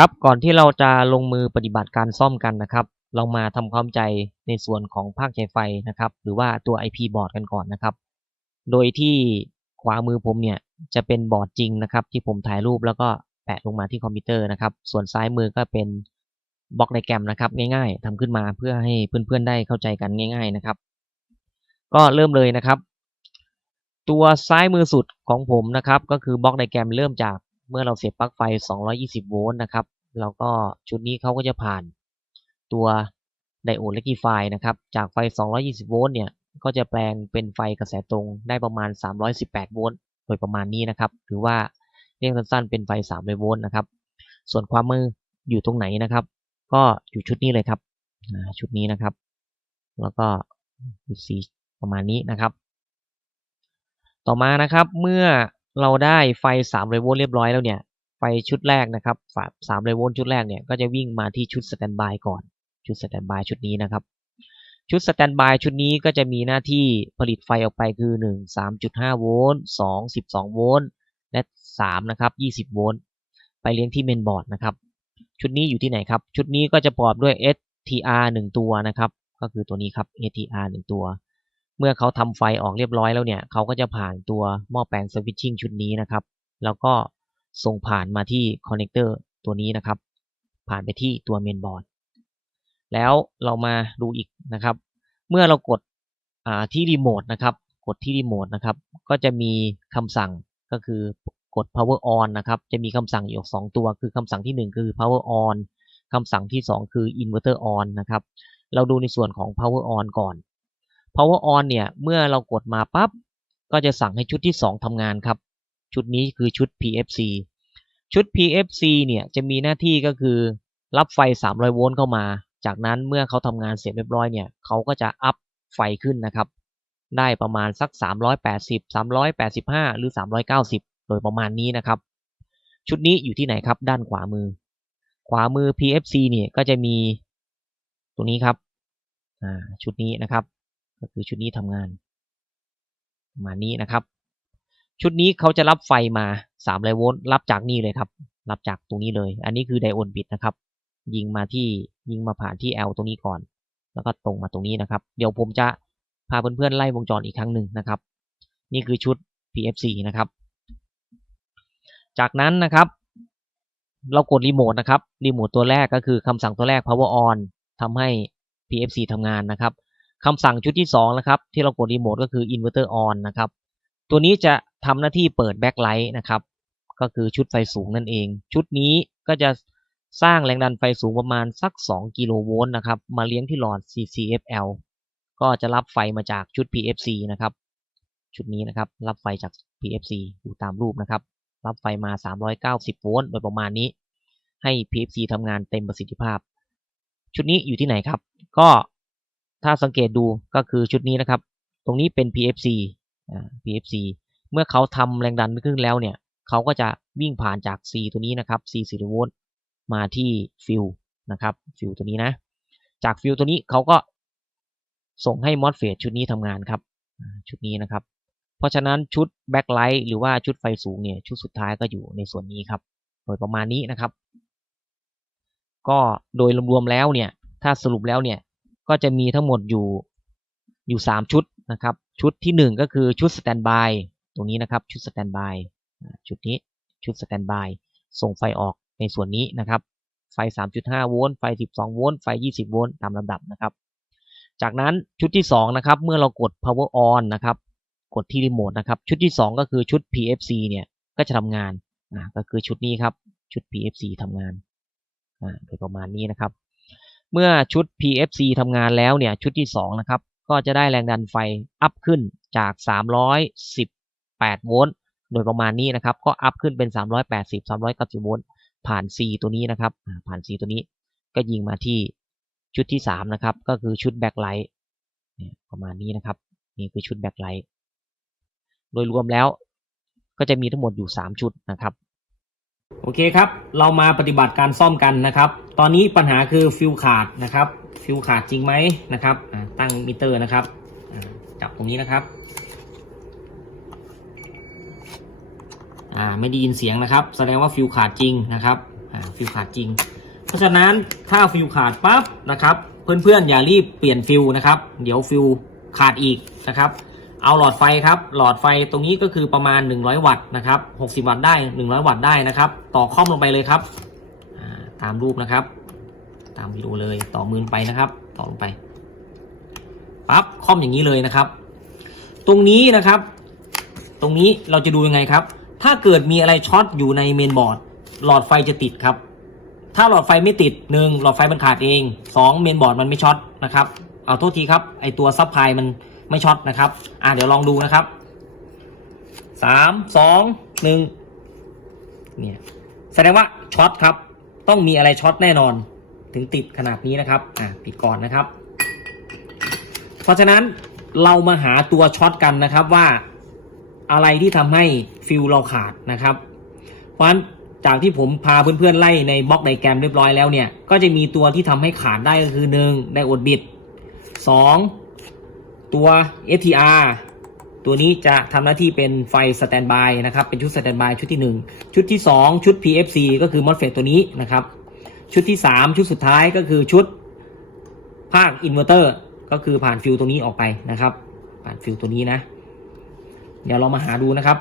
ครับก่อนที่เราจะลงมือปฏิบัติการซ่อมกันนะครับ เรามาทำความเข้าใจในส่วนของภาคใช้ไฟนะครับ หรือว่าตัว IP บอร์ดกันก่อนนะครับ โดยที่ขวามือผมเนี่ยจะเป็นบอร์ดจริงนะครับ ที่ผมถ่ายรูปแล้วก็แปะลงมาที่คอมพิวเตอร์นะครับ ส่วนซ้ายมือก็เป็นบล็อกไดแกรมนะครับ ง่ายๆทำขึ้นมาเพื่อให้เพื่อนๆได้เข้าใจกันง่าย ๆนะครับ ก็เริ่มเลยนะครับ ตัวซ้ายมือสุดของผมนะครับ ก็คือบล็อกไดแกรมเริ่มจาก เมื่อเราเสียบปลั๊กไฟ 220 โวลต์นะครับแล้วก็ชุดนี้เขาก็จะผ่านตัวไดโอดเลกิฟายนะครับ จากไฟ 220 โวลต์เนี่ย ก็จะแปลงเป็นไฟกระแสตรงได้ประมาณ 318 โวลต์โดยประมาณนี้นะครับ หรือว่าเรียกสั้นๆเป็นไฟ300โวลต์นะครับ ส่วนความมืออยู่ตรงไหนนะครับ ก็อยู่ชุดนี้เลยครับ ชุดนี้นะครับ แล้วก็อยู่สีประมาณนี้นะครับ ต่อมานะครับ เมื่อ เราได้ไฟ300โวลต์เรียบร้อยแล้วเนี่ยไฟชุดแรกนะครับ300โวลต์ชุดแรกเนี่ยก็จะวิ่งมาที่ชุดสแตนบายก่อนชุดสแตนบายชุดนี้นะครับ ชุดสแตนบายชุดนี้ก็จะมีหน้าที่ผลิตไฟออกไปคือ 1 3.5 โวลต์2 12 โวลต์และ3นะครับ20 โวลต์ไปเลี้ยงที่เมนบอร์ดนะครับ ชุดนี้อยู่ที่ไหนครับ ชุดนี้ก็จะประกอบด้วย STR 1 ตัวนะครับ ก็คือตัวนี้ครับ STR 1 ตัว เมื่อเขาทำไฟออกเรียบร้อยแล้วเนี่ย เขาก็จะผ่านตัวหม้อแปลงสวิตชิ่งชุดนี้นะครับ แล้วก็ส่งผ่านมาที่คอนเนคเตอร์ตัวนี้นะครับ ผ่านไปที่ตัวเมนบอร์ด แล้วเรามาดูอีกนะครับ เมื่อเรากดที่รีโมทนะครับ กดที่รีโมทนะครับ ก็จะมีคำสั่งก็คือกด power on นะครับ จะมีคำสั่งอยู่สองตัว คือคำสั่งที่หนึ่งคือ power on คำสั่งที่สองคือ inverter on นะครับ เราดูในส่วนของ power on ก่อน power on เนี่ยเมื่อเรากดมาปั๊บก็จะสั่งให้ชุดที่ 2ทำงานครับ ชุดนี้คือชุด PFC ชุด PFC เนี่ยจะมีหน้าที่ก็คือรับไฟ 300 โวลต์เข้ามา จากนั้นเมื่อเขาทำงานเสร็จเรียบร้อยเนี่ยเขาก็จะอัพไฟขึ้นนะครับ ได้ประมาณสัก 380 385 หรือ 390 โดยประมาณนี้นะครับ ชุดนี้อยู่ที่ไหนครับ ด้านขวามือ ขวามือ PFC เนี่ยก็จะมี ตรงนี้ครับอ่าชุดนี้นะครับ ก็คือชุดนี้ทำงานประมาณนี้นะครับ ชุดนี้เขาจะรับไฟมา300โวลต์รับจากนี่เลยครับ รับจากตรงนี้เลย อันนี้คือไดโอนบิดนะครับ ยิงมาที่ยิงมาผ่านที่ L ตรงนี้ก่อน แล้วก็ตรงมาตรงนี้นะครับ เดี๋ยวผมจะพาเพื่อนๆไล่วงจรอีกครั้งหนึ่งนะครับ นี่คือชุด PFC นะครับ จากนั้นนะครับเรากดรีโมทนะครับ รีโมทตัวแรกก็คือคำสั่งตัวแรก power on ทำให้ PFC ทำงานนะครับ คำสั่งชุดที่2นะครับที่เรากดรีโมทก็คือ inverter on นะครับ ตัวนี้จะทำหน้าที่เปิด backlight นะครับ ก็คือชุดไฟสูงนั่นเอง ชุดนี้ก็จะสร้างแรงดันไฟสูงประมาณสัก 2 กิโลโวลต์นะครับ มาเลี้ยงที่หลอด CCFL ก็จะรับไฟมาจากชุด PFC นะครับ ชุดนี้นะครับ รับไฟจาก PFC อยู่ตามรูปนะครับ รับไฟมา 390 โวลต์โดยประมาณนี้ ให้ PFC ทำงานเต็มประสิทธิภาพ ชุดนี้อยู่ที่ไหนครับ ก็ ถ้าสังเกตดูก็คือชุดนี้นะครับ ตรงนี้เป็น PFC PFC เมื่อเขาทำแรงดันขึ้นแล้วเนี่ยเขาก็จะวิ่งผ่านจาก C ตัวนี้นะครับ C 4โวลต์มาที่ฟิลนะครับฟิลตัวนี้นะ จากฟิลตัวนี้เขาก็ส่งให้มอสเฟตชุดนี้ทำงานครับชุดนี้นะครับ เพราะฉะนั้นชุดแบ็คไลท์หรือว่าชุดไฟสูงเนี่ยชุดสุดท้ายก็อยู่ในส่วนนี้ครับ โดยประมาณนี้นะครับ ก็โดยรวมๆแล้วเนี่ย ถ้าสรุปแล้วเนี่ย ก็จะมีทั้งหมดอยู่อยู่ 3 ชุดนะครับ ชุดที่ 1 ก็คือชุดสแตนบายตรงนี้นะครับชุดสแตนบายชุดนี้ชุดสแตนบายส่งไฟออกในส่วนนี้นะครับ ไฟ 3.5 โวลต์ไฟ 12 โวลต์ไฟ 20 โวลต์ตามลำดับนะครับ จากนั้นชุดที่ 2 นะครับ เมื่อเรากด power on นะครับ กดที่รีโมทนะครับ ชุดที่ 2 ก็คือชุด PFC เนี่ย ก็จะทำงานอ่าก็คือชุดนี้ครับ ชุด PFC ทำงานอ่าโดยประมาณนี้นะครับ เมื่อชุด PFC ทำงานแล้วเนี่ยชุดที่2นะครับก็จะได้แรงดันไฟอัพขึ้นจาก 318 โวลต์โดยประมาณนี้นะครับก็อัพขึ้นเป็น 380 390 โวลต์ผ่าน C ตัวนี้นะครับผ่าน C ตัวนี้ก็ยิงมาที่ชุดที่ 3 นะครับ ก็คือชุดแบ็คไลท์ประมาณนี้นะครับ นี่คือชุดแบ็คไลท์โดยรวมแล้วก็จะมีทั้งหมดอยู่ 3 ชุดนะครับ โอเคครับ เรามาปฏิบัติการซ่อมกันนะครับ ตอนนี้ปัญหาคือฟิวขาดนะครับ ฟิวขาดจริงไหมนะครับ ตั้งมิเตอร์นะครับ จับตรงนี้นะครับ อ่า ไม่ได้ยินเสียงนะครับ แสดงว่าฟิวขาดจริงนะครับ อ่า ฟิวขาดจริง เพราะฉะนั้นถ้าฟิวขาดปั๊บนะครับ เพื่อนๆอย่ารีบเปลี่ยนฟิวนะครับ เดี๋ยวฟิวขาดอีกนะครับ เอาหลอดไฟครับ หลอดไฟตรงนี้ก็คือประมาณ 100 วัตต์นะครับ60 วัตต์ได้ 100 วัตต์ได้นะครับ ต่อคอมลงไปเลยครับ ตามรูปนะครับ ตามวิดีโอเลย ต่อมือไปนะครับ ต่อลงไป ปั๊บคอมอย่างนี้เลยนะครับ ตรงนี้นะครับ ตรงนี้เราจะดูยังไงครับ ถ้าเกิดมีอะไรช็อตอยู่ในเมนบอร์ด หลอดไฟจะติดครับ ถ้าหลอดไฟไม่ติดหนึ่งหลอดไฟมันขาดเองสองเมนบอร์ดมันไม่ช็อตนะครับ เอาโทษทีครับ ไอตัวซับพลายมัน ไม่ช็อตนะครับ อ่าเดี๋ยวลองดูนะครับสามสองหนึ่งเนี่ยแสดงว่าช็อตครับ ต้องมีอะไรช็อตแน่นอน ถึงติดขนาดนี้นะครับ อ่าปิดก่อนนะครับ เพราะฉะนั้นเรามาหาตัวช็อตกันนะครับว่าอะไรที่ทำให้ฟิวเราขาดนะครับ เพราะฉะนั้นจากที่ผมพาเพื่อนๆไล่ในบล็อกไดแกรมเรียบร้อยแล้วเนี่ย ก็จะมีตัวที่ทำให้ขาดได้ก็คือ 1 ไดโอดบิด 2 ตัว STR ตัวนี้จะทำหน้าที่เป็นไฟสแตนบายนะครับ เป็นชุดสแตนบายชุดที่ 1 ชุดที่ 2 ชุด PFC ก็คือ MOSFET ตัวนี้นะครับ ชุดที่ 3 ชุดสุดท้ายก็คือชุดภาคอินเวอร์เตอร์ก็คือผ่านฟิวตัวนี้ออกไปนะครับ ผ่านฟิวตัวนี้นะ เดี๋ยวเรามาหาดูนะครับ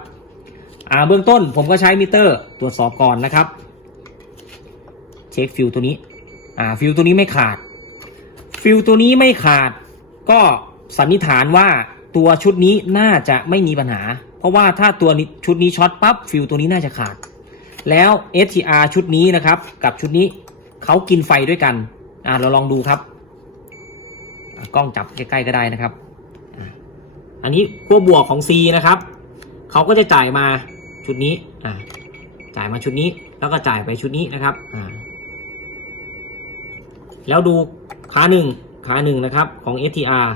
อ่าเบื้องต้นผมก็ใช้มิเตอร์ตรวจสอบก่อนนะครับ เช็คฟิวตัวนี้อ่าฟิวตัวนี้ไม่ขาด ฟิวตัวนี้ไม่ขาดก็ สันนิษฐานว่าตัวชุดนี้น่าจะไม่มีปัญหา เพราะว่าถ้าตัวชุดนี้ช็อตปั๊บฟิวตัวนี้น่าจะขาด แล้ว STR ชุดนี้นะครับ กับชุดนี้เขากินไฟด้วยกันอ่าเราลองดูครับ กล้องจับใกล้ๆก็ได้นะครับ อันนี้ขั้วบวกของ C นะครับเขาก็จะจ่ายมาชุดนี้อ่าจ่ายมาชุดนี้แล้วก็จ่ายไปชุดนี้นะครับอ่าแล้วดูขาหนึ่งขาหนึ่งนะครับของ STR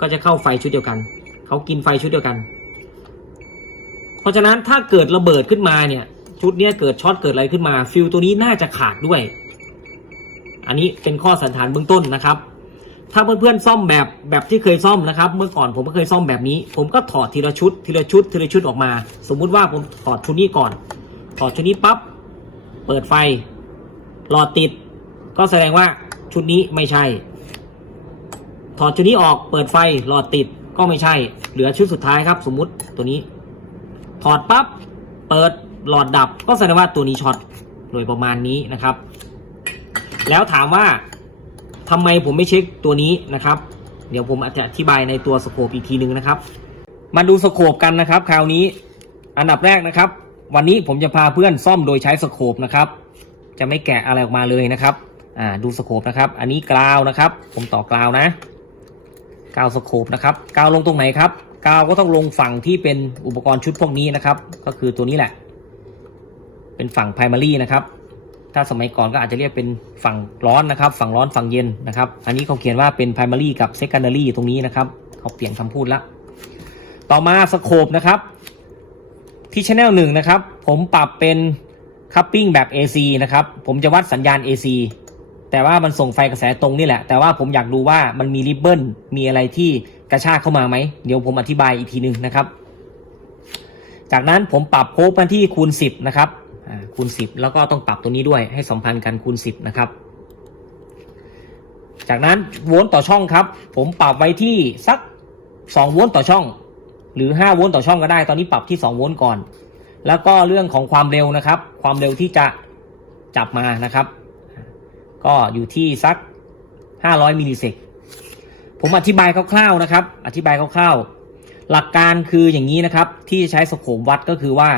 ก็จะเข้าไฟชุดเดียวกัน เขากินไฟชุดเดียวกัน เพราะฉะนั้นถ้าเกิดระเบิดขึ้นมาเนี่ย ชุดเนี้ยเกิดช็อตเกิดอะไรขึ้นมา ฟิลตัวนี้น่าจะขาดด้วย อันนี้เป็นข้อสันฐานเบื้องต้นนะครับ ถ้าเพื่อนๆซ่อมแบบแบบที่เคยซ่อมนะครับ เมื่อก่อนผมก็เคยซ่อมแบบนี้ ผมก็ถอดทีละชุด ทีละชุด ทีละชุดออกมา สมมุติว่าผมถอดชุดนี้ก่อน ถอดชุดนี้ปั๊บเปิดไฟหลอดติด ก็แสดงว่าชุดนี้ไม่ใช่ ถอดชุดนี้ออกเปิดไฟหลอดติดก็ไม่ใช่ เหลือชุดสุดท้ายครับ สมมุติตัวนี้ ถอดปั๊บเปิดหลอดดับก็แสดงว่าตัวนี้ช็อตโดยประมาณนี้นะครับ แล้วถามว่าทำไมผมไม่เช็คตัวนี้นะครับ เดี๋ยวผมอาจจะอธิบายในตัวสโคปอีกทีหนึ่งนะครับ มาดูสโคปกันนะครับ คราวนี้อันดับแรกนะครับ วันนี้ผมจะพาเพื่อนซ่อมโดยใช้สโคปนะครับ จะไม่แกะอะไรออกมาเลยนะครับอ่าดูสโคปนะครับ อันนี้กราวนะครับ ผมต่อกราวนะ กาวสโคปนะครับกาวลงตรงไหนครับกาวก็ต้องลงฝั่งที่เป็นอุปกรณ์ชุดพวกนี้นะครับ ก็คือตัวนี้แหละ เป็นฝั่ง primary นะครับ ถ้าสมัยก่อนก็อาจจะเรียกเป็นฝั่งร้อนนะครับ ฝั่งร้อนฝั่งเย็นนะครับ อันนี้เขาเขียนว่าเป็น primary กับ secondary ตรงนี้นะครับเขาเปลี่ยนคำพูดละต่อมาสโคปนะครับ ที่ channel หนึ่งนะครับ ผมปรับเป็น coupling แบบ AC นะครับ ผมจะวัดสัญญาณ AC แต่ว่ามันส่งไฟกระแสตรงนี่แหละ แต่ว่าผมอยากดูว่ามันมีริบเบิลมีอะไรที่กระชากเข้ามาไหม เดี๋ยวผมอธิบายอีกทีหนึ่งนะครับ จากนั้นผมปรับโพกมาที่คูณ 10 นะครับคูณ 10 แล้วก็ต้องปรับตัวนี้ด้วยให้สัมพันธ์กันคูณ 10 นะครับ จากนั้นโวลต์ต่อช่องครับ ผมปรับไว้ที่สัก 2 โวลต์ต่อช่อง หรือ 5 โวลต์ต่อช่องก็ได้ ตอนนี้ปรับที่ 2 โวลต์ก่อน แล้วก็เรื่องของความเร็วนะครับ ความเร็วที่จะจับมานะครับ ก็อยู่ที่สัก 500มิลลิเซกผมอธิบายคร่าวๆนะครับ อธิบายคร่าวๆ หลักการคืออย่างนี้นะครับ ที่จะใช้สโคปวัดก็คือว่า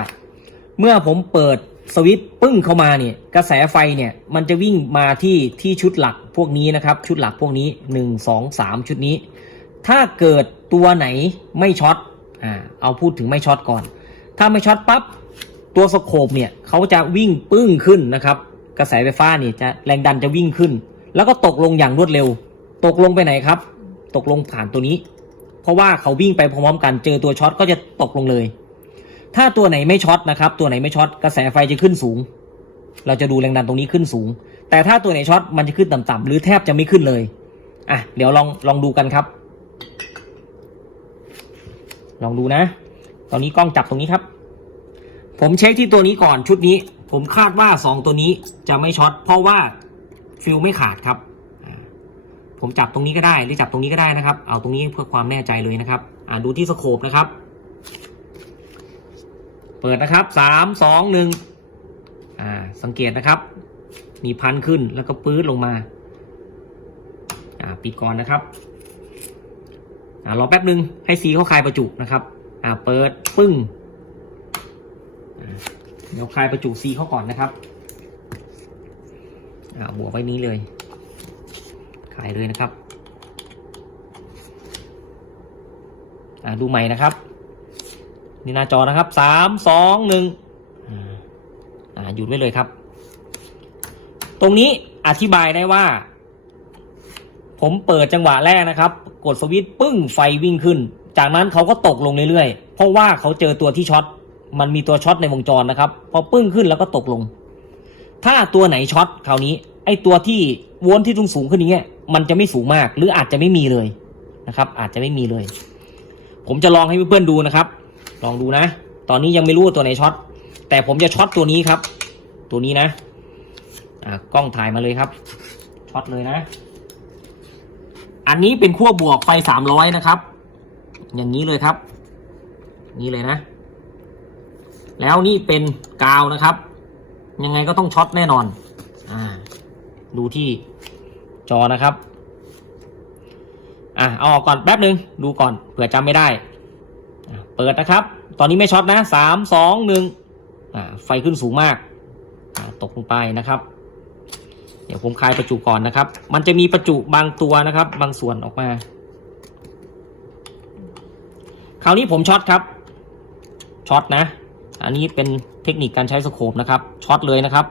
เมื่อผมเปิดสวิตช์ปึ้งเข้ามาเนี่ยกระแสไฟเนี่ยมันจะวิ่งมาที่ที่ชุดหลักพวกนี้นะครับ ชุดหลักพวกนี้ 1 2 3 ชุดนี้ ถ้าเกิดตัวไหนไม่ช็อตอ่าเอาพูดถึงไม่ช็อตก่อน ถ้าไม่ช็อตปั๊บตัวสโคปเนี่ยเขาจะวิ่งปึ้งขึ้นนะครับ กระแสไฟฟ้าเนี่ยจะแรงดันจะวิ่งขึ้น แล้วก็ตกลงอย่างรวดเร็ว ตกลงไปไหนครับ ตกลงผ่านตัวนี้ เพราะว่าเขาวิ่งไปพร้อมๆกันเจอตัวช็อตก็จะตกลงเลย ถ้าตัวไหนไม่ช็อตนะครับ ตัวไหนไม่ช็อตกระแสไฟจะขึ้นสูง เราจะดูแรงดันตรงนี้ขึ้นสูง แต่ถ้าตัวไหนช็อตมันจะขึ้นต่ำๆหรือแทบจะไม่ขึ้นเลยอะเดี๋ยวลองลองดูกันครับ ลองดูนะ ตอนนี้กล้องจับตรงนี้ครับ ผมเช็คที่ตัวนี้ก่อนชุดนี้ ผมคาดว่าสองตัวนี้จะไม่ช็อตเพราะว่าฟิลไม่ขาดครับผมจับตรงนี้ก็ได้หรือจับตรงนี้ก็ได้นะครับ เอาตรงนี้เพื่อความแน่ใจเลยนะครับอ่าดูที่สโคปนะครับ เปิดนะครับสามสองหนึ่งอ่าสังเกตนะครับ มีพันขึ้นแล้วก็ปื๊ดลงมาอ่าปิดก่อนนะครับอ่ารอแป๊บหนึ่งให้ซีเข้าคลายประจุนะครับอ่าเปิดปึ้ง เดี๋ยวคลายประจุซีเข้าก่อนนะครับอ่าบวกไว้นี้เลยคลายเลยนะครับอ่าดูใหม่นะครับ นี่หน้าจอนะครับสามสองหนึ่งอ่าหยุดไว้เลยครับ ตรงนี้อธิบายได้ว่า ผมเปิดจังหวะแรกนะครับ กดสวิตช์ปึ้งไฟวิ่งขึ้น จากนั้นเขาก็ตกลงเรื่อยๆ เพราะว่าเขาเจอตัวที่ช็อต มันมีตัวช็อตในวงจรนะครับ พอปึ้งขึ้นแล้วก็ตกลง ถ้าตัวไหนช็อตคราวนี้ ไอตัวที่วลที่สูงขึ้นอย่างเงี้ย มันจะไม่สูงมาก หรืออาจจะไม่มีเลยนะครับ อาจจะไม่มีเลย ผมจะลองให้เพื่อนๆดูนะครับ ลองดูนะ ตอนนี้ยังไม่รู้ว่าตัวไหนช็อต แต่ผมจะช็อตตัวนี้ครับ ตัวนี้นะ อ่ากล้องถ่ายมาเลยครับ ช็อตเลยนะ อันนี้เป็นขั้วบวกไฟสามร้อยนะครับ อย่างนี้เลยครับ นี่เลยนะ แล้วนี่เป็นกาวนะครับ ยังไงก็ต้องช็อตแน่นอนอ่าดูที่จอนะครับอะเอาออกก่อนแป๊บหนึ่งดูก่อนเผื่อจำไม่ได้ เปิดนะครับ ตอนนี้ไม่ช็อตนะสามสองหนึ่งอ่าไฟขึ้นสูงมากอ่าตกลงไปนะครับ เดี๋ยวผมคลายประจุก่อนนะครับ มันจะมีประจุบางตัวนะครับ บางส่วนออกมา คราวนี้ผมช็อตครับช็อตนะ อันนี้เป็นเทคนิคการใช้สโคปนะครับช็อตเลยนะครับ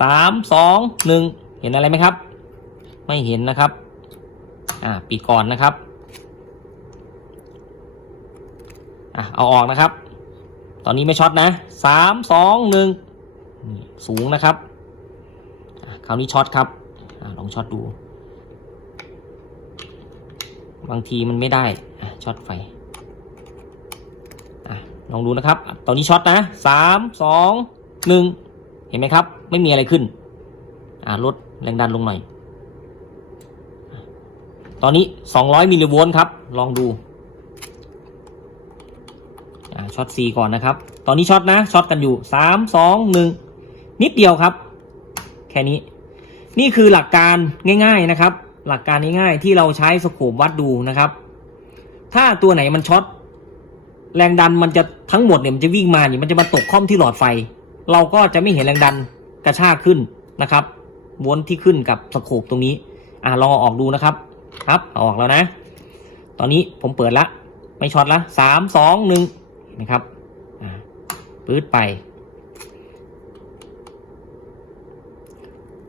สามสองหนึ่งเห็นอะไรไหมครับ ไม่เห็นนะครับ อ่าปิดก่อนนะครับอะเอาออกนะครับ ตอนนี้ไม่ช็อตนะสามสองหนึ่งสูงนะครับคราวนี้ช็อตครับอลองช็อตดู บางทีมันไม่ได้อช็อตไฟ ลองดูนะครับ ตอนนี้ช็อตนะสามสองหนึ่งเห็นไหมครับ ไม่มีอะไรขึ้น อ่าลดแรงดันลงหน่อย ตอนนี้สองร้อยมิลลิโวลต์ครับ ลองดูอ่าช็อต C ก่อนนะครับ ตอนนี้ช็อตนะช็อตกันอยู่สามสองหนึ่งนิดเดียวครับ แค่นี้ นี่คือหลักการง่าย ๆนะครับ หลักการง่ายๆที่เราใช้สโคปวัดดูนะครับ ถ้าตัวไหนมันช็อต แรงดันมันจะทั้งหมดเนี่ยมันจะวิ่งมาเนี่ยมันจะมาตกค่อมที่หลอดไฟ เราก็จะไม่เห็นแรงดันกระชากขึ้นนะครับวนที่ขึ้นกับสโคปตรงนี้ อ่าลองออกดูนะครับ ครับอออกแล้วนะ ตอนนี้ผมเปิดละ ไม่ช็อตละสามสองหนึ่งนะครับอ่าปื๊ดไป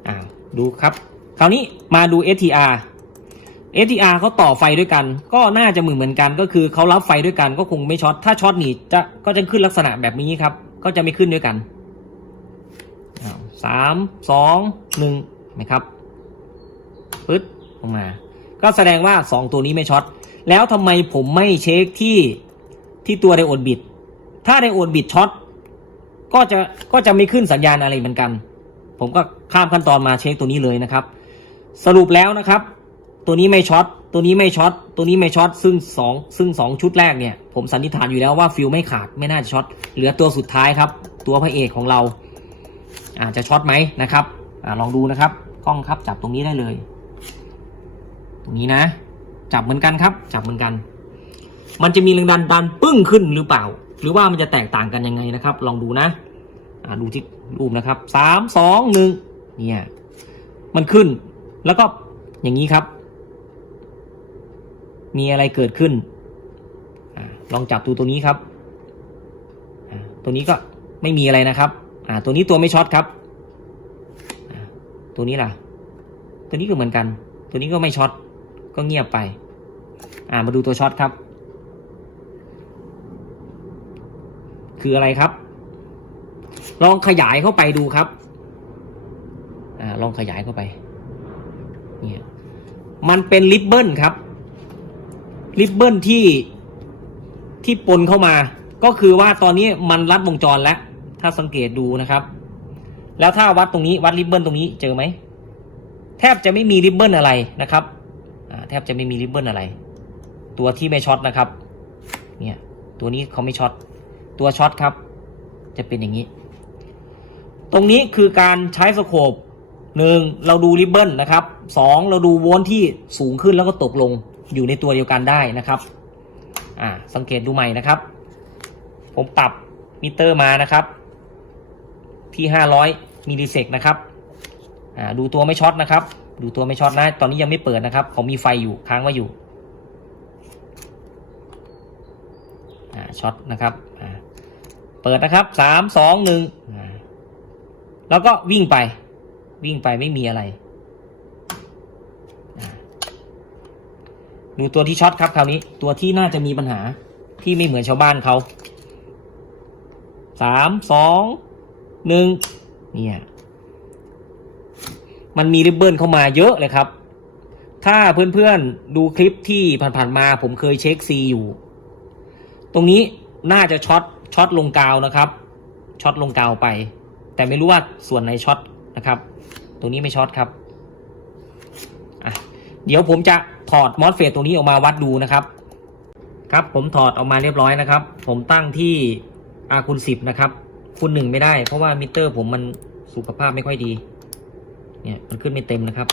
อ่าดูครับ คราวนี้มาดู STR STR เขาต่อไฟด้วยกัน ก็น่าจะเหมือนเหมือนกันก็คือเขารับไฟด้วยกันก็คงไม่ช็อตถ้าช็อตหนีจะก็จะขึ้นลักษณะแบบนี้ครับ ก็จะไม่ขึ้นด้วยกันสามสองหนึ่งนะครับปึ๊ดออกมา ก็แสดงว่าสองตัวนี้ไม่ช็อตแล้วทำไมผมไม่เช็คที่ที่ตัวไดโอดบิดถ้าไดโอดบิดช็อตก็จะก็จะไม่ขึ้นสัญญาณอะไรเหมือนกัน ผมก็ข้ามขั้นตอนมาเช็คตัวนี้เลยนะครับ สรุปแล้วนะครับ ตัวนี้ไม่ช็อต ตัวนี้ไม่ช็อต ตัวนี้ไม่ช็อต ซึ่งสองซึ่งสองชุดแรกเนี่ย ผมสันนิษฐานอยู่แล้วว่าฟิลไม่ขาด ไม่น่าจะช็อต เหลือตัวสุดท้ายครับ ตัวพระเอกของเรา อาจจะช็อตไหมนะครับอลองดูนะครับ กล้องครับจับตรงนี้ได้เลย ตรงนี้นะ จับเหมือนกันครับ จับเหมือนกัน มันจะมีแรงดันดันปึ้งขึ้นหรือเปล่า หรือว่ามันจะแตกต่างกันยังไงนะครับ ลองดูนะดูที่รูปนะครับสามสองหนึ่งเนี่ย มันขึ้น แล้วก็อย่างนี้ครับ มีอะไรเกิดขึ้นอลองจับดูตัวนี้ครับ ตัวนี้ก็ไม่มีอะไรนะครับ ตัวนี้ตัวไม่ช็อตครับ ตัวนี้ล่ะ ตัวนี้ก็เหมือนกัน ตัวนี้ก็ไม่ช็อต ก็เงียบไปอ่ามาดูตัวช็อตครับ คืออะไรครับ ลองขยายเข้าไปดูครับอ่าลองขยายเข้าไป เนี่ย มันเป็นริบเบิลครับ ริบเบิลที่ที่ปนเข้ามา ก็คือว่าตอนนี้มันรัดวงจรแล้ว ถ้าสังเกตดูนะครับ แล้วถ้าวัดตรงนี้วัดริบเบิลตรงนี้เจอไหมแทบจะไม่มีริบเบิลอะไรนะครับแทบจะไม่มีริบเบิลอะไร ตัวที่ไม่ช็อตนะครับ เนี่ย ตัวนี้เขาไม่ช็อต ตัวช็อตครับ จะเป็นอย่างนี้ ตรงนี้คือการใช้สโคปหนึ่งเราดูริบเบิลนะครับสองเราดูโวลต์ที่สูงขึ้นแล้วก็ตกลง อยู่ในตัวเดียวกันได้นะครับอ่าสังเกตดูใหม่นะครับ ผมปรับมิเตอร์มานะครับ ที่ 500มิลลิเซกนะครับอ่าดูตัวไม่ช็อตนะครับ ดูตัวไม่ช็อตนะ ตอนนี้ยังไม่เปิดนะครับเขามีไฟอยู่ค้างไว้อยู่อ่าช็อตนะครับอ่าเปิดนะครับสามสองหนึ่งอ่าแล้วก็วิ่งไป วิ่งไปไม่มีอะไร อ่า ดูตัวที่ช็อตครับคราวนี้ ตัวที่น่าจะมีปัญหาที่ไม่เหมือนชาวบ้านเขาสามสองหนึ่งเนี่ยมันมีริบเบิลเข้ามาเยอะเลยครับ ถ้าเพื่อนๆดูคลิปที่ผ่านๆมาผมเคยเช็คซีอยู่ ตรงนี้น่าจะช็อตช็อตลงกาวนะครับช็อตลงกาวไป แต่ไม่รู้ว่าส่วนไหนช็อตนะครับ ตรงนี้ไม่ช็อตครับอะเดี๋ยวผมจะ ถอดมอสเฟตตรงนี้ออกมาวัดดูนะครับ ครับผมถอดออกมาเรียบร้อยนะครับ ผมตั้งที่อาคูณสิบนะครับคูณหนึ่งไม่ได้ เพราะว่ามิเตอร์ผมมันสุขภาพไม่ค่อยดี เนี่ยมันขึ้นไม่เต็มนะครับ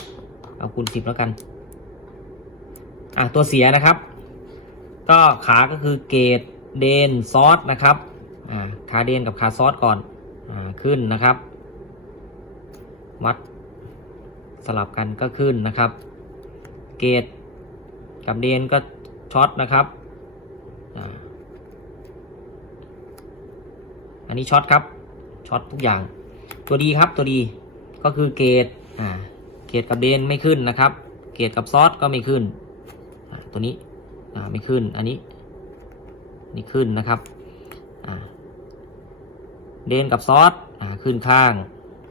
เอาคูณสิบแล้วกัน อะตัวเสียนะครับ ก็ขาก็คือเกตเดนซอสนะครับอ่าขาเดนกับขาซอสก่อนอ่าขึ้นนะครับวัดสลับกันก็ขึ้นนะครับ เกต กับเดนก็ช็อตนะครับอันนี้ช็อตครับช็อตทุกอย่าง ตัวดีครับตัวดีก็คือเกตเกตกับเดนไม่ขึ้นนะครับ เกตกับซอสก็ไม่ขึ้นตัวนี้ไม่ขึ้นอันนี้นี่ขึ้นนะครับเดนกับซอสอขึ้นข้าง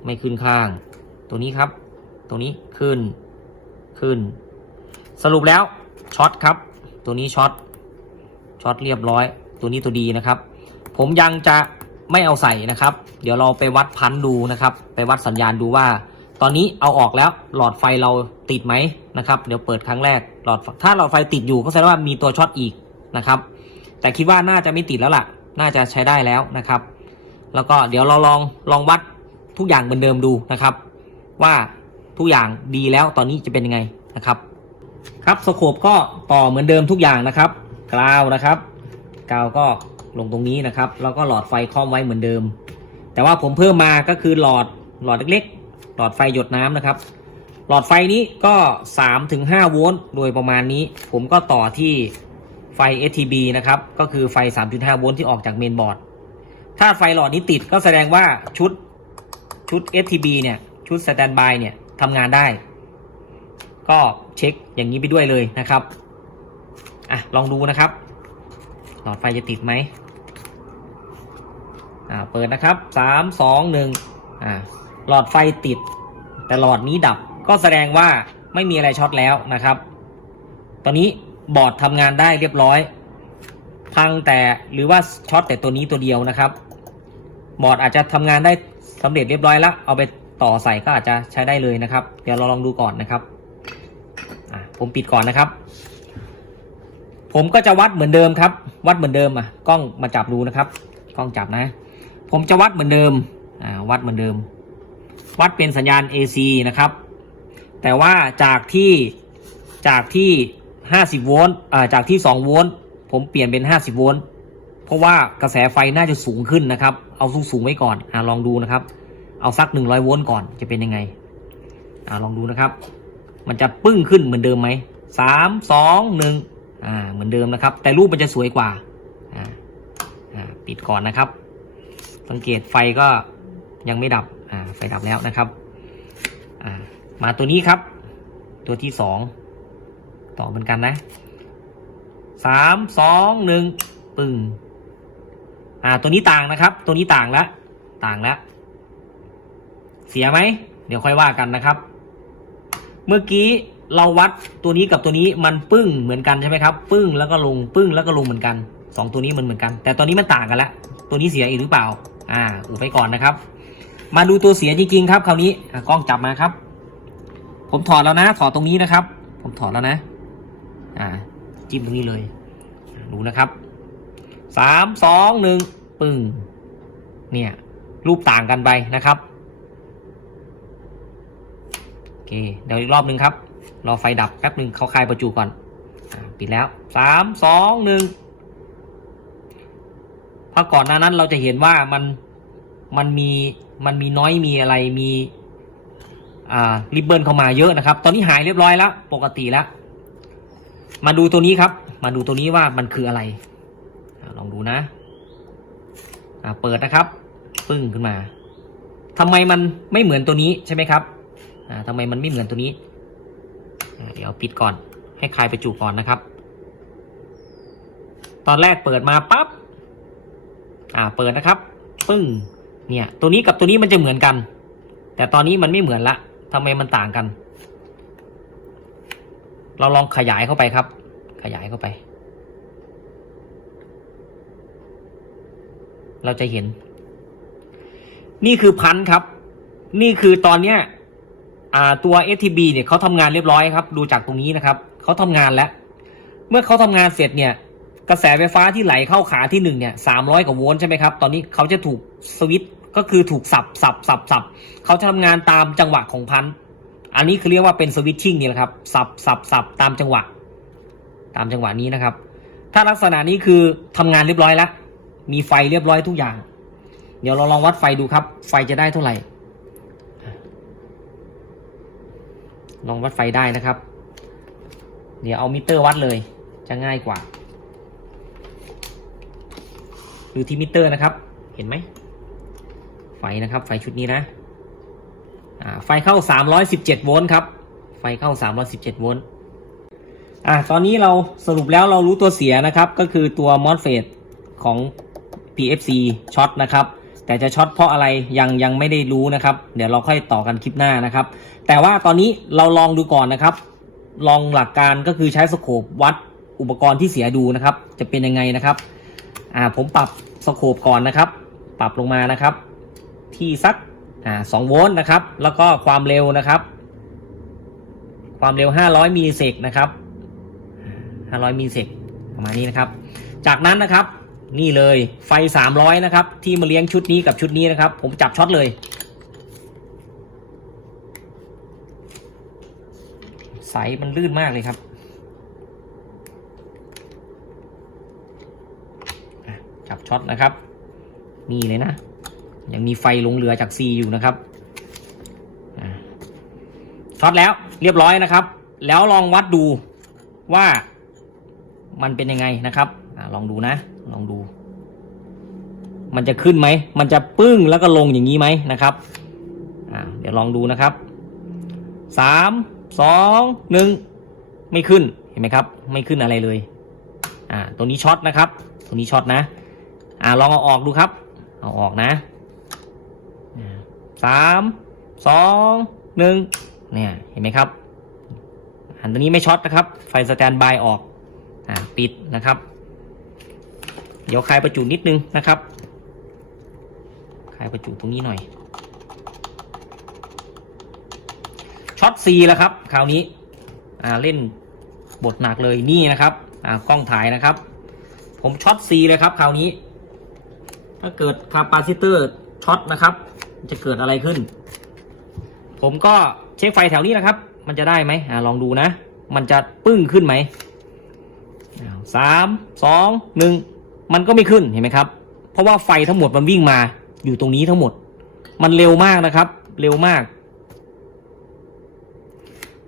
ไม่ขึ้นข้าง ตัวนี้ครับ ตัวนี้ขึ้นขึ้น สรุปแล้ว ช็อตครับ ตัวนี้ช็อตช็อตเรียบร้อย ตัวนี้ตัวดีนะครับ ผมยังจะไม่เอาใส่นะครับ เดี๋ยวเราไปวัดพันดูนะครับ ไปวัดสัญญาณดูว่า ตอนนี้เอาออกแล้วหลอดไฟเราติดไหมนะครับ เดี๋ยวเปิดครั้งแรกหลอดถ้าหลอดไฟติดอยู่ก็แสดงว่ามีตัวช็อตอีกนะครับ แต่คิดว่าน่าจะไม่ติดแล้วล่ะ น่าจะใช้ได้แล้วนะครับ แล้วก็เดี๋ยวเราลองลองวัดทุกอย่างเหมือนเดิมดูนะครับ ว่าทุกอย่างดีแล้วตอนนี้จะเป็นยังไงนะครับ ครับสโคปก็ต่อเหมือนเดิมทุกอย่างนะครับกราวนะครับกาวก็ลงตรงนี้นะครับ แล้วก็หลอดไฟคล้องไว้เหมือนเดิม แต่ว่าผมเพิ่มมาก็คือหลอดหลอดเล็กๆ หลอดไฟหยดน้ำนะครับ หลอดไฟนี้ก็3-5โวลต์โดยประมาณนี้ ผมก็ต่อที่ไฟ STB นะครับ ก็คือไฟ 3.5 โวลต์ที่ออกจากเมนบอร์ด ถ้าไฟหลอดนี้ติดก็แสดงว่าชุดชุด STB เนี่ย ชุดสแตนบายเนี่ยทำงานได้ ก็เช็คอย่างนี้ไปด้วยเลยนะครับอะลองดูนะครับ หลอดไฟจะติดไหมอ่าเปิดนะครับสามสองหนึ่งอ่าหลอดไฟติด แต่หลอดนี้ดับก็แสดงว่าไม่มีอะไรช็อตแล้วนะครับ ตอนนี้บอร์ดทำงานได้เรียบร้อย พังแต่หรือว่าช็อตแต่ตัวนี้ตัวเดียวนะครับ บอร์ดอาจจะทำงานได้สำเร็จเรียบร้อยแล้ว เอาไปต่อใส่ก็อาจจะใช้ได้เลยนะครับ เดี๋ยวเราลองดูก่อนนะครับ ผมปิดก่อนนะครับ ผมก็จะวัดเหมือนเดิมครับ วัดเหมือนเดิมอะกล้องมาจับดูนะครับ กล้องจับนะ ผมจะวัดเหมือนเดิมอ่าวัดเหมือนเดิม วัดเป็นสัญญาณ AC นะครับ แต่ว่าจากที่จากที่ 50 โวลต์อ่าจากที่ 2 โวลต์ผมเปลี่ยนเป็น 50 โวลต์เพราะว่ากระแสไฟน่าจะสูงขึ้นนะครับ เอาสูงสูงๆไว้ก่อนอ่าลองดูนะครับ เอาสัก 100 โวลต์ก่อนจะเป็นยังไงอ่าลองดูนะครับ มันจะปึ้งขึ้นเหมือนเดิมไหมสามสองหนึ่งอ่าเหมือนเดิมนะครับ แต่รูปมันจะสวยกว่าอ่าอ่าปิดก่อนนะครับ สังเกตไฟก็ยังไม่ดับอ่าไฟดับแล้วนะครับอ่ามาตัวนี้ครับ ตัวที่สองต่อเหมือนกันนะสามสองหนึ่งปึ้งอ่าตัวนี้ต่างนะครับ ตัวนี้ต่างแล้วต่างแล้วเสียไหม เดี๋ยวค่อยว่ากันนะครับ เมื่อกี้เราวัดตัวนี้กับตัวนี้มันปึ้งเหมือนกันใช่ไหมครับ ปึ้งแล้วก็ลงปึ้งแล้วก็ลงเหมือนกันสองตัวนี้มันเหมือนกัน แต่ตอนนี้มันต่างกันแล้วตัวนี้เสียอีกหรือเปล่า อ่าอุบไปก่อนนะครับ มาดูตัวเสียจริงๆครับคราวนี้กล้องจับมาครับ ผมถอดแล้วนะถอดตรงนี้นะครับ ผมถอดแล้วนะ อ่า จิ้มตรงนี้เลยดูนะครับสามสองหนึ่งปึ้งเนี่ยรูปต่างกันไปนะครับ โอ เคเดี๋ยวอีกรอบหนึ่งครับรอไฟดับแป๊บหนึ่งเขาคลายประจุก่อนอปิดแล้วสามสองหนึ่งพราะก่อนหน้านั้นเราจะเห็นว่ามันมันมีมันมีน้อยมีอะไรมีอ่าริบเบิลเข้ามาเยอะนะครับ ตอนนี้หายเรียบร้อยแล้ว ปกติแล้วมาดูตัวนี้ครับ มาดูตัวนี้ว่ามันคืออะไรอลองดูนะอ่าเปิดนะครับ ปึ้งขึ้นมาทำไมมันไม่เหมือนตัวนี้ใช่ไหมครับ ทำไมมันไม่เหมือนตัวนี้ เดี๋ยวปิดก่อน ให้คลายประจุก่อนนะครับ ตอนแรกเปิดมาปั๊บ อ่า เปิดนะครับ ปึ้ง เนี่ย ตัวนี้กับตัวนี้มันจะเหมือนกัน แต่ตอนนี้มันไม่เหมือนละทำไมมันต่างกัน เราลองขยายเข้าไปครับ ขยายเข้าไป เราจะเห็น นี่คือพันธ์ครับ นี่คือตอนเนี้ย อ่าตัว STB เนี่ยเขาทำงานเรียบร้อยครับ ดูจากตรงนี้นะครับเขาทำงานแล้ว เมื่อเขาทำงานเสร็จเนี่ย กระแสไฟฟ้าที่ไหลเข้าขาที่หนึ่งเนี่ยสามร้อยกว่าโวลต์ใช่ไหมครับ ตอนนี้เขาจะถูกสวิตก็คือถูกสับสับสับสับเขาจะทำงานตามจังหวะของพันธุ์อันนี้คือเรียกว่าเป็นสวิตชิ่งนี่แหละครับ สับสับสับตามจังหวะ ตามจังหวะนี้นะครับ ถ้าลักษณะนี้คือทำงานเรียบร้อยแล้ว มีไฟเรียบร้อยทุกอย่าง เดี๋ยวเราลองวัดไฟดูครับ ไฟจะได้เท่าไหร่ ลองวัดไฟได้นะครับ เดี๋ยวเอามิเตอร์วัดเลยจะง่ายกว่าดูที่มิเตอร์นะครับ เห็นไหม ไฟนะครับ ไฟชุดนี้นะไฟเข้า 317 โวลต์ครับ ไฟเข้า 317 โวลต์อ่าตอนนี้เราสรุปแล้วเรารู้ตัวเสียนะครับ ก็คือตัว MOSFET ของ PFC ช็อตนะครับ แต่จะช็อตเพราะอะไรยังยังไม่ได้รู้นะครับ เดี๋ยวเราค่อยต่อกันคลิปหน้านะครับ แต่ว่าตอนนี้เราลองดูก่อนนะครับ ลองหลักการก็คือใช้สโคปวัดอุปกรณ์ที่เสียดูนะครับ จะเป็นยังไงนะครับอ่าผมปรับสโคปก่อนนะครับ ปรับลงมานะครับ ที่สักอ่าสองโวลต์นะครับ แล้วก็ความเร็วนะครับ ความเร็ว 500มิลลิเซกนะครับ500มิลลิเซกประมาณนี้นะครับ จากนั้นนะครับ นี่เลยไฟ300นะครับ ที่มาเลี้ยงชุดนี้กับชุดนี้นะครับ ผมจับช็อตเลยใสมันลื่นมากเลยครับ จับช็อตนะครับ นี่เลยนะ ยังมีไฟลงเหลือจาก C อยู่นะครับช็อตแล้วเรียบร้อยนะครับ แล้วลองวัดดูว่ามันเป็นยังไงนะครับอลองดูนะ ลองดู มันจะขึ้นไหม มันจะปึ้งแล้วก็ลงอย่างนี้ไหมนะครับอ่าเดี๋ยวลองดูนะครับสามสองหนึ่งไม่ขึ้นเห็นไหมครับ ไม่ขึ้นอะไรเลยอ่าตัวนี้ช็อตนะครับ ตัวนี้ช็อตนะ อ่าลองเอาออกดูครับ เอาออกนะสามสองหนึ่งเนี่ยเห็นไหมครับอันตัวนี้ไม่ช็อตนะครับ ไฟสแตนบายออกอ่าปิดนะครับ เดี๋ยวคลายประจุนิดนึงนะครับ คลายประจุตรงนี้หน่อย ช็อตซีแล้วครับ คราวนี้ อ่าเล่นบทหนักเลยนี่นะครับ อ่ากล้องถ่ายนะครับ ผมช็อตซีเลยครับคราวนี้ ถ้าเกิดคาปาซิเตอร์ช็อตนะครับ จะเกิดอะไรขึ้น ผมก็เช็คไฟแถวนี้นะครับ มันจะได้ไหมอ่าลองดูนะ มันจะปึ้งขึ้นไหมสามสองหนึ่ง มันก็ไม่ขึ้นเห็นไหมครับ เพราะว่าไฟทั้งหมดมันวิ่งมาอยู่ตรงนี้ทั้งหมด มันเร็วมากนะครับ เร็วมาก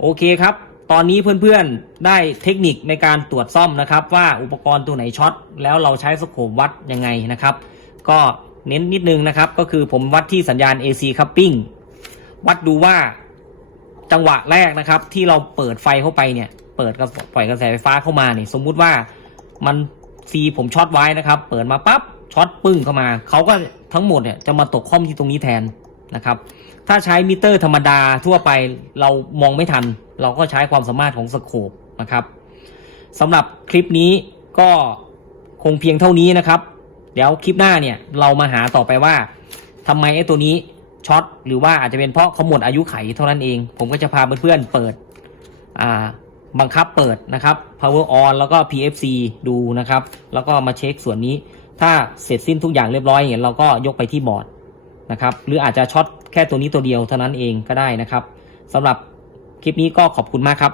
โอเคครับ ตอนนี้เพื่อนๆได้เทคนิคในการตรวจซ่อมนะครับ ว่าอุปกรณ์ตัวไหนช็อตแล้วเราใช้สโคปวัดยังไงนะครับ ก็เน้นนิดนึงนะครับ ก็คือผมวัดที่สัญญาณ AC coupling วัดดูว่าจังหวะแรกนะครับ ที่เราเปิดไฟเข้าไปเนี่ย เปิดกระปล่อยกระแสไฟฟ้าเข้ามาเนี่ยสมมุติว่ามัน ซีผมช็อตไว้นะครับ เปิดมาปั๊บช็อตปึ้งเข้ามาเขาก็ทั้งหมดเนี่ยจะมาตกข้อมที่ตรงนี้แทนนะครับ ถ้าใช้มิเตอร์ธรรมดาทั่วไปเรามองไม่ทัน เราก็ใช้ความสามารถของสโคปนะครับสำหรับคลิปนี้ก็คงเพียงเท่านี้นะครับ เดี๋ยวคลิปหน้าเนี่ยเรามาหาต่อไปว่าทำไมไอ้ตัวนี้ช็อตหรือว่าอาจจะเป็นเพราะเขาหมดอายุไขเท่านั้นเอง ผมก็จะพาเพื่อนๆเปิดอ่า บังคับเปิดนะครับ power on แล้วก็ PFC ดูนะครับ แล้วก็มาเช็คส่วนนี้ ถ้าเสร็จสิ้นทุกอย่างเรียบร้อยเนี่ยเราก็ยกไปที่บอร์ดนะครับ หรืออาจจะช็อตแค่ตัวนี้ตัวเดียวเท่านั้นเองก็ได้นะครับสำหรับคลิปนี้ก็ขอบคุณมากครับ